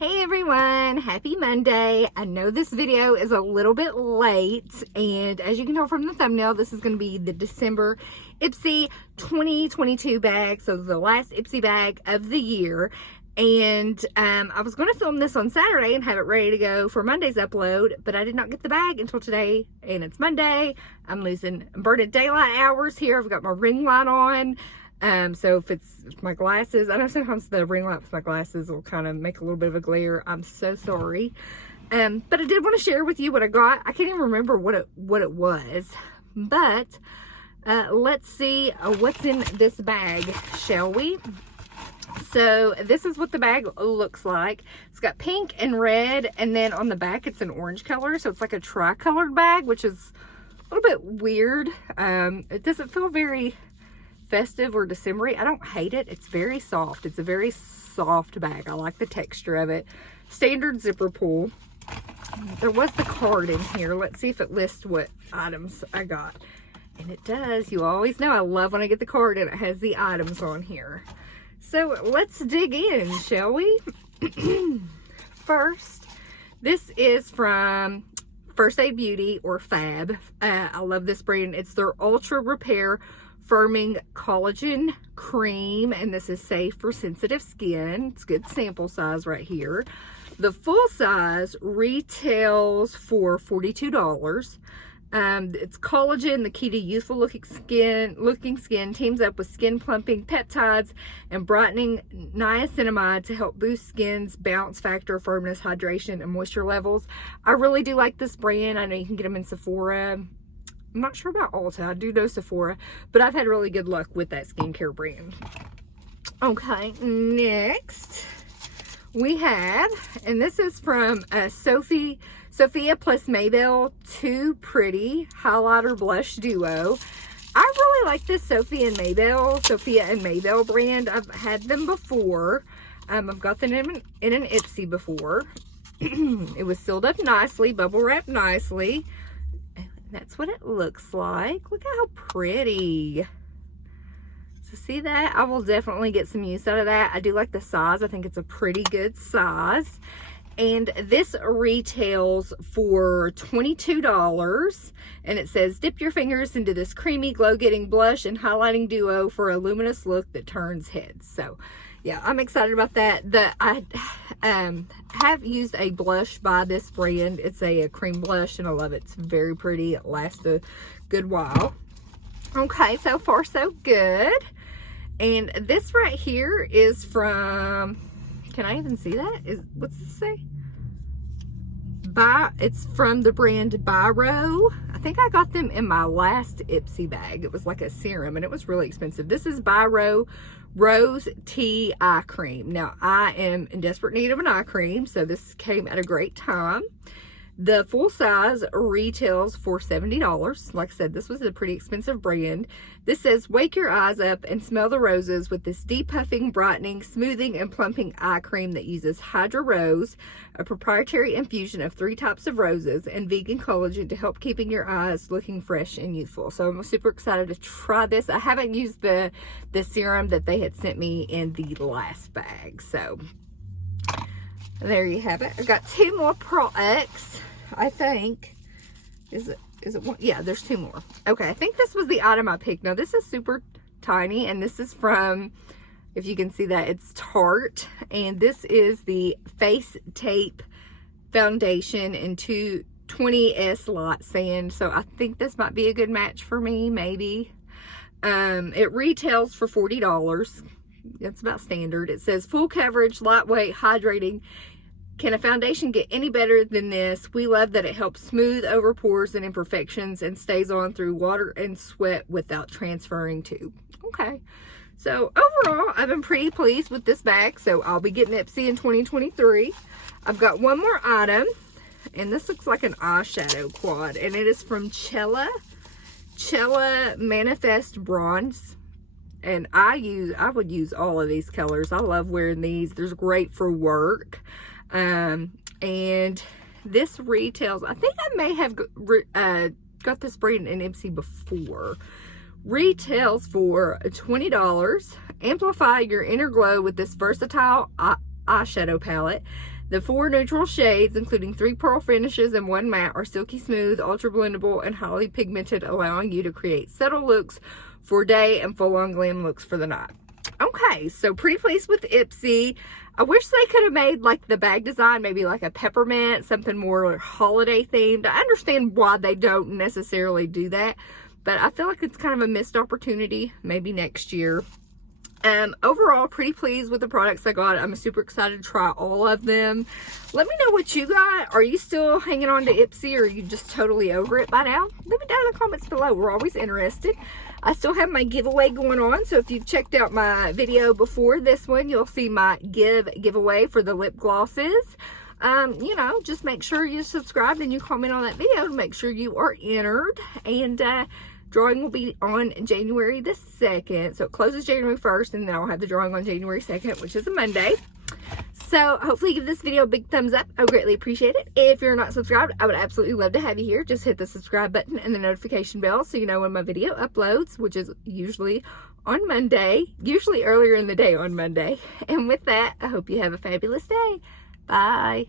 Hey everyone, happy Monday. I know this video is a little bit late, and as you can tell from the thumbnail, this is going to be the December Ipsy 2022 bag, so the last Ipsy bag of the year. And I was going to film this on Saturday and have it ready to go for Monday's upload, but I did not get the bag until today, and it's Monday. I'm burning daylight hours here. I've got my ring light on. So if it's my glasses, I know sometimes the ring light with my glasses will kind of make a little bit of a glare. I'm so sorry. But I did want to share with you what I got. I can't even remember what it was, but let's see what's in this bag, shall we? So this is what the bag looks like. It's got pink and red, and then on the back it's an orange color. So it's like a tri-colored bag, which is a little bit weird. It doesn't feel very festive or December-y. I don't hate it. It's very soft. It's a very soft bag. I like the texture of it. Standard zipper pull. There was the card in here. Let's see if it lists what items I got. And it does. You always know I love when I get the card and it has the items on here. So let's dig in, shall we? First, this is from First Aid Beauty, or Fab. I love this brand. It's their Ultra Repair Firming Collagen Cream, and this is safe for sensitive skin. It's good sample size right here. The full size retails for $42. It's collagen, the key to youthful looking skin, teams up with skin plumping peptides and brightening niacinamide to help boost skin's bounce factor, firmness, hydration, and moisture levels. I really do like this brand. I know you can get them in Sephora. I'm not sure about Ulta. I do know Sephora, but I've had really good luck with that skincare brand. Okay, next we have, and this is from Sophia plus Mabelle Too Pretty Highlighter Blush Duo. I really like this Sophia and Mabelle brand. I've had them before. I've got them in an Ipsy before. It was sealed up nicely, bubble wrapped nicely. That's what it looks like. Look at how pretty. So see that? I will definitely get some use out of that. I do like the size. I think it's a pretty good size. And this retails for $22. And it says, dip your fingers into this creamy, glow-getting blush and highlighting duo for a luminous look that turns heads. So yeah, I'm excited about that. I have used a blush by this brand. It's a cream blush, and I love it. It's very pretty. It lasts a good while. Okay, so far so good. And this right here is from, can I even see that? What's this say? It's from the brand Byroe. I think I got them in my last Ipsy bag. It was like a serum, and it was really expensive. This is Byroe Rose Tea Eye Cream. Now, I am in desperate need of an eye cream, so this came at a great time. The full size retails for $70. Like I said, this was a pretty expensive brand. This says, wake your eyes up and smell the roses with this depuffing, brightening, smoothing, and plumping eye cream that uses Hydra Rose, a proprietary infusion of 3 types of roses, and vegan collagen to help keeping your eyes looking fresh and youthful. So I'm super excited to try this. I haven't used the serum that they had sent me in the last bag. So there you have it. I got 2 more products, I think. Is it one? Yeah, there's 2 more. Okay, I think this was the item I picked. Now, this is super tiny, and this is from, if you can see that, it's Tarte. And this is the Face Tape Foundation in 220S Light Sand. So I think this might be a good match for me, maybe. It retails for $40. That's about standard. It says, full coverage, lightweight, hydrating. Can a foundation get any better than this? We love that it helps smooth over pores and imperfections and stays on through water and sweat without transferring to. Okay. So overall, I've been pretty pleased with this bag. So I'll be getting Ipsy in 2023. I've got one more item, and this looks like an eyeshadow quad, and it is from Chella Manifest Bronze. And I would use all of these colors. I love wearing these. They're great for work. And this retails, I think I may have got this brand in Ipsy before. Retails for $20. Amplify your inner glow with this versatile eyeshadow palette. The 4 neutral shades, including 3 pearl finishes and 1 matte, are silky smooth, ultra blendable, and highly pigmented, allowing you to create subtle looks for day and full-on glam looks for the night. Okay, so pretty pleased with Ipsy. I wish they could have made like the bag design, maybe like a peppermint, something more holiday themed. I understand why they don't necessarily do that, but I feel like it's kind of a missed opportunity, maybe next year. Overall, pretty pleased with the products I got. I'm super excited to try all of them. Let me know what you got. Are you still hanging on to Ipsy, or are you just totally over it by now? Leave it down in the comments below. We're always interested. I still have my giveaway going on, so if you've checked out my video before this one, you'll see my giveaway for the lip glosses. You know, just make sure you subscribe and you comment on that video to make sure you are entered. And drawing will be on January the 2nd. So it closes January 1st, and then I'll have the drawing on January 2nd, which is a Monday. So hopefully give this video a big thumbs up. I would greatly appreciate it. If you're not subscribed, I would absolutely love to have you here. Just hit the subscribe button and the notification bell so you know when my video uploads, which is usually on Monday, usually earlier in the day on Monday. And with that, I hope you have a fabulous day. Bye.